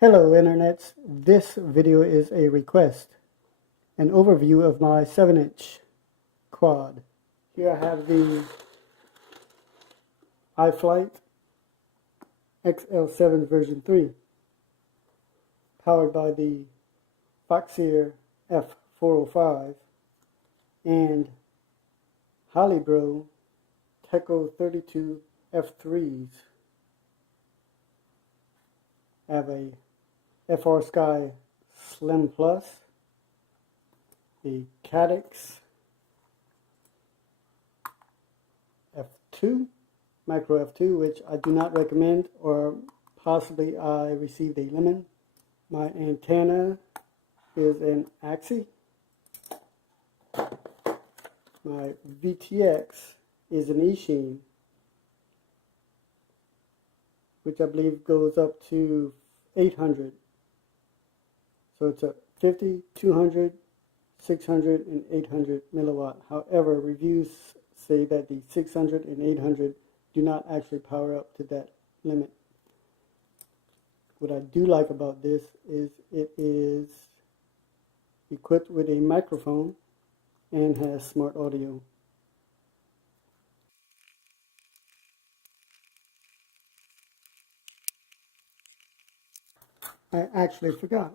Hello internets, this video is a request, an overview of my 7-inch quad. Here I have the iFlight XL7 version 3, powered by the Foxeer F405 and Holybro Teco 32 F3s. I have a FrSky Slim Plus, a Caddx F2, Micro F2, which I do not recommend, or possibly I received a lemon. My antenna is an RCing. My VTX is an Eachine, which I believe goes up to 800. So it's a 50, 200, 600, and 800 milliwatt. However, reviews say that the 600 and 800 do not actually power up to that limit. What I do like about this is it is equipped with a microphone and has smart audio. I actually forgot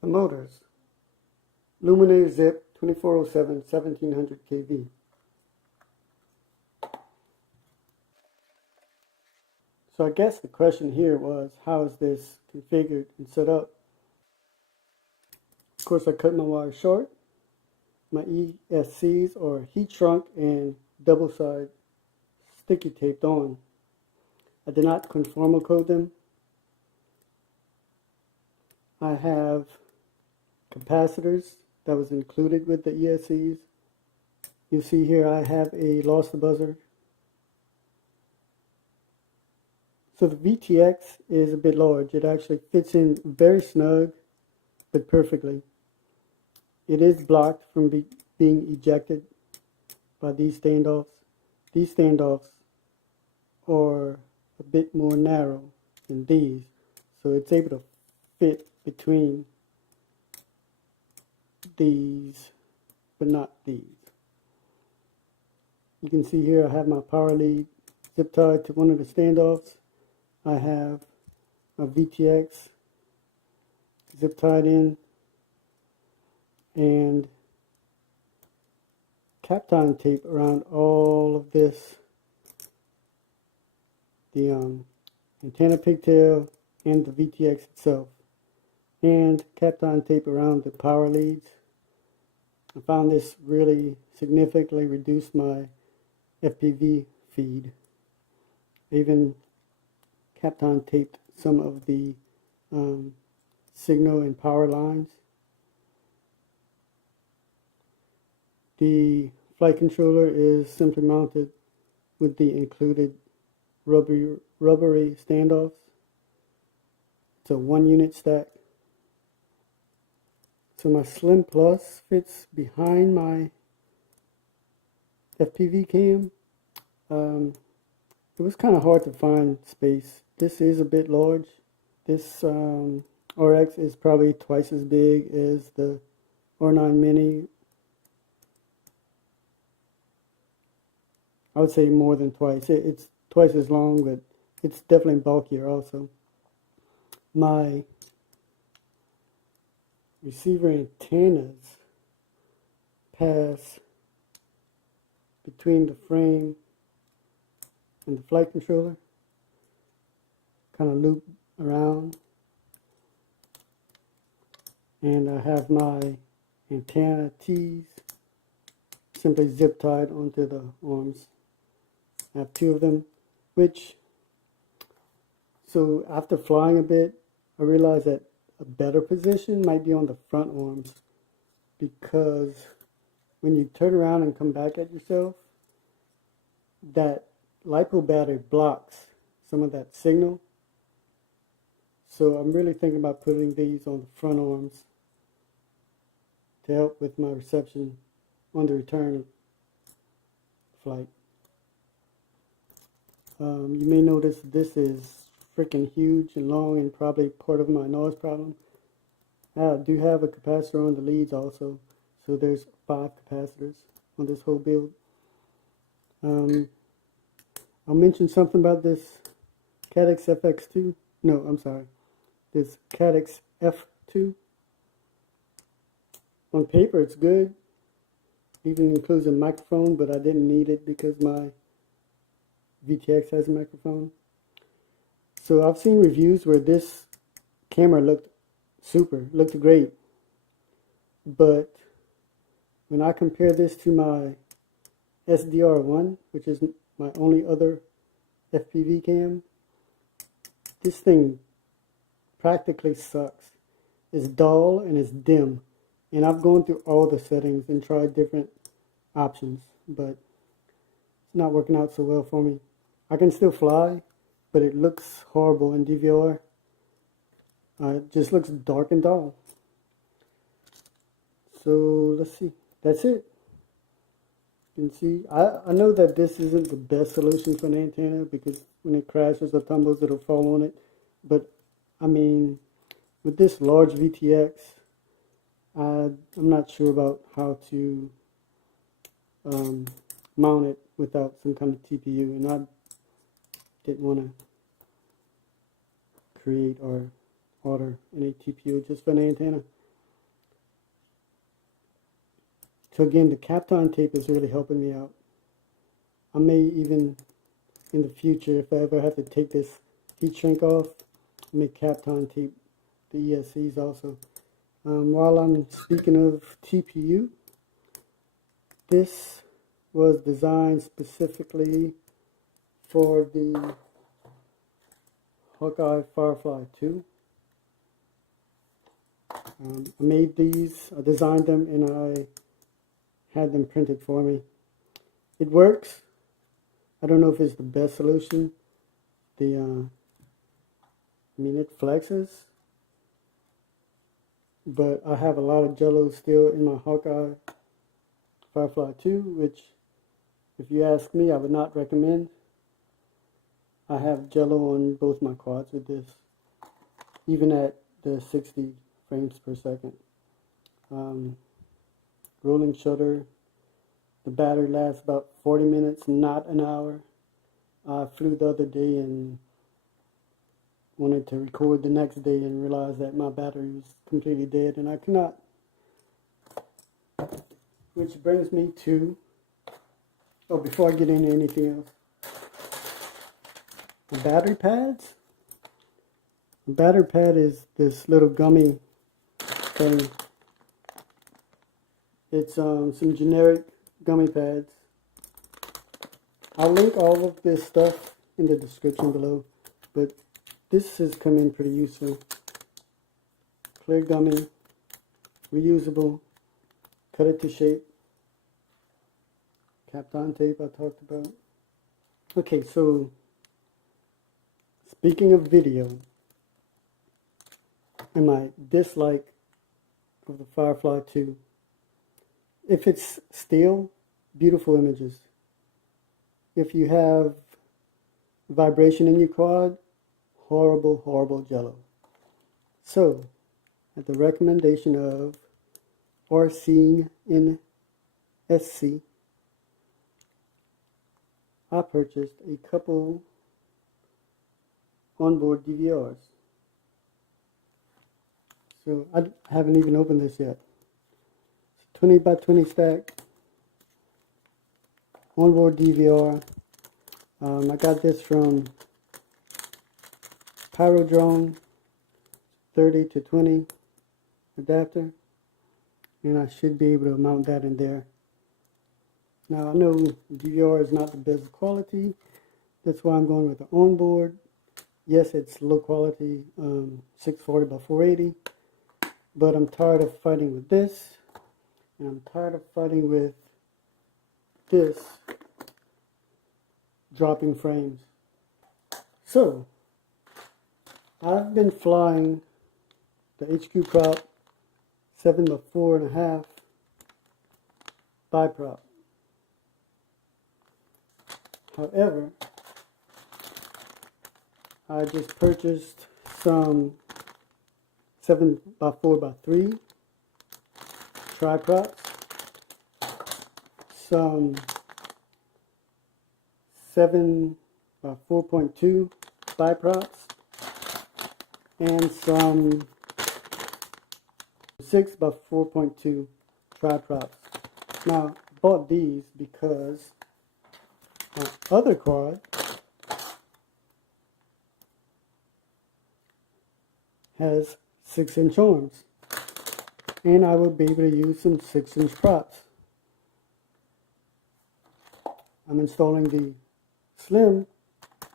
the motors. Lumenier Zip 2407 1700 kV. So I guess the question here was, how is this configured and set up? Of course, I cut my wire short. My ESCs are heat shrunk and double side sticky taped on. I did not conformal code them. I have capacitors that was included with the ESCs. You see here I have a lost the buzzer. So the VTX is a bit large. It actually fits in very snug, but perfectly. It is blocked from being ejected by these standoffs. These standoffs are a bit more narrow than these, so it's able to fit between these, but not these. You can see here I have my power lead zip tied to one of the standoffs. I have my VTX zip tied in and kapton tape around all of this, the antenna pigtail and the VTX itself, and kapton tape around the power leads. I found this really significantly reduced my FPV feed. I even kapton taped some of the signal and power lines. The flight controller is simply mounted with the included rubbery standoffs. It's a 1-unit stack. So my Slim Plus fits behind my FPV cam. It was kind of hard to find space. This is a bit large. This RX is probably twice as big as the R9 Mini. I would say more than twice. It's twice as long, but it's definitely bulkier also. My receiver antennas pass between the frame and the flight controller, kind of loop around, and I have my antenna tees simply zip tied onto the arms. I have 2 of them, so after flying a bit, I realized that a better position might be on the front arms, because when you turn around and come back at yourself, that LiPo battery blocks some of that signal. So I'm really thinking about putting these on the front arms to help with my reception on the return flight. You may notice this is freaking huge and long and probably part of my noise problem. I do have a capacitor on the leads also, so there's 5 capacitors on this whole build. I'll mention something about this Caddx FX2. No, I'm sorry. This Caddx F2. On paper, it's good. Even includes a microphone, but I didn't need it because my VTX has a microphone. So I've seen reviews where this camera looked great. But when I compare this to my SDR1, which is my only other FPV cam, this thing practically sucks. It's dull and it's dim. And I've gone through all the settings and tried different options, but it's not working out so well for me. I can still fly, but it looks horrible in DVR. It just looks dark and dull. So let's see. That's it. You can see, I know that this isn't the best solution for an antenna because when it crashes or tumbles, it'll fall on it. But I mean, with this large VTX, I'm not sure about how to mount it without some kind of TPU, and I didn't want to create or order any TPU just for an antenna. So again, the Kapton tape is really helping me out. I may even, in the future, if I ever have to take this heat shrink off, make Kapton tape the ESCs also. While I'm speaking of TPU, this was designed specifically for the Hawkeye Firefly 2. I made these, I designed them, and I had them printed for me. It works. I don't know if it's the best solution. I mean, it flexes, but I have a lot of jello still in my Hawkeye Firefly 2, which, if you ask me, I would not recommend. I have jello on both my quads with this, even at the 60 frames per second. Rolling shutter. The battery lasts about 40 minutes, not an hour. I flew the other day and wanted to record the next day and realized that my battery was completely dead and I could not. Which brings me to, before I get into anything else, the battery pads. The battery pad is this little gummy thing. It's some generic gummy pads. I'll link all of this stuff in the description below, but this has come in pretty useful. Clear gummy, reusable, cut it to shape. Kapton tape I talked about. Okay, so speaking of video, and my dislike of the Firefly 2, if it's still, beautiful images. If you have vibration in your quad, horrible, horrible jello. So, at the recommendation of RCing in SC, I purchased a couple onboard DVRs. So I haven't even opened this yet. It's 20 by 20 stack onboard DVR. I got this from Pyrodrone 30 to 20 adapter, and I should be able to mount that in there. Now I know DVR is not the best quality, that's why I'm going with the onboard. Yes, it's low quality, 640 by 480, but I'm tired of fighting with this, and I'm tired of fighting with this dropping frames. So I've been flying the HQ prop 7 by 4.5 biprop. However, I just purchased some 7x4x3 triprops, some 7x4.2 biprops, and some 6x4.2 triprops. Now, I bought these because my other quad has 6-inch arms, and I would be able to use some 6-inch props. I'm installing the Slim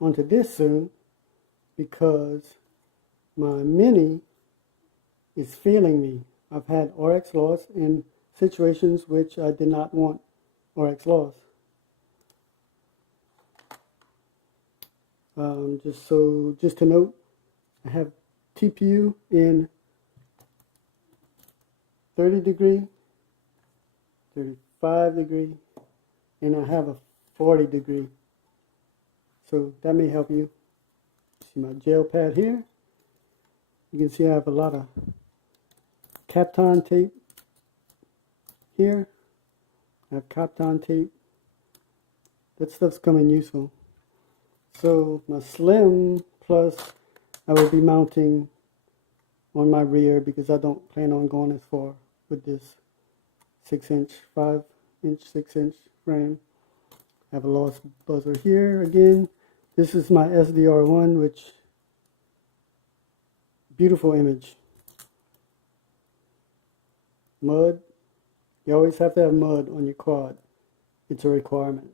onto this soon because my Mini is failing me. I've had RX loss in situations which I did not want RX loss. Just to note, I have TPU in 30 degree, 35 degree, and I have a 40 degree. So that may help you. See my gel pad here. You can see I have a lot of Kapton tape here. I have Kapton tape. That stuff's coming useful. So my Slim Plus I will be mounting on my rear because I don't plan on going as far with this 6-inch, 5-inch, 6-inch frame. I have a lost buzzer here again. This is my SDR1, which beautiful image. Mud. You always have to have mud on your quad. It's a requirement.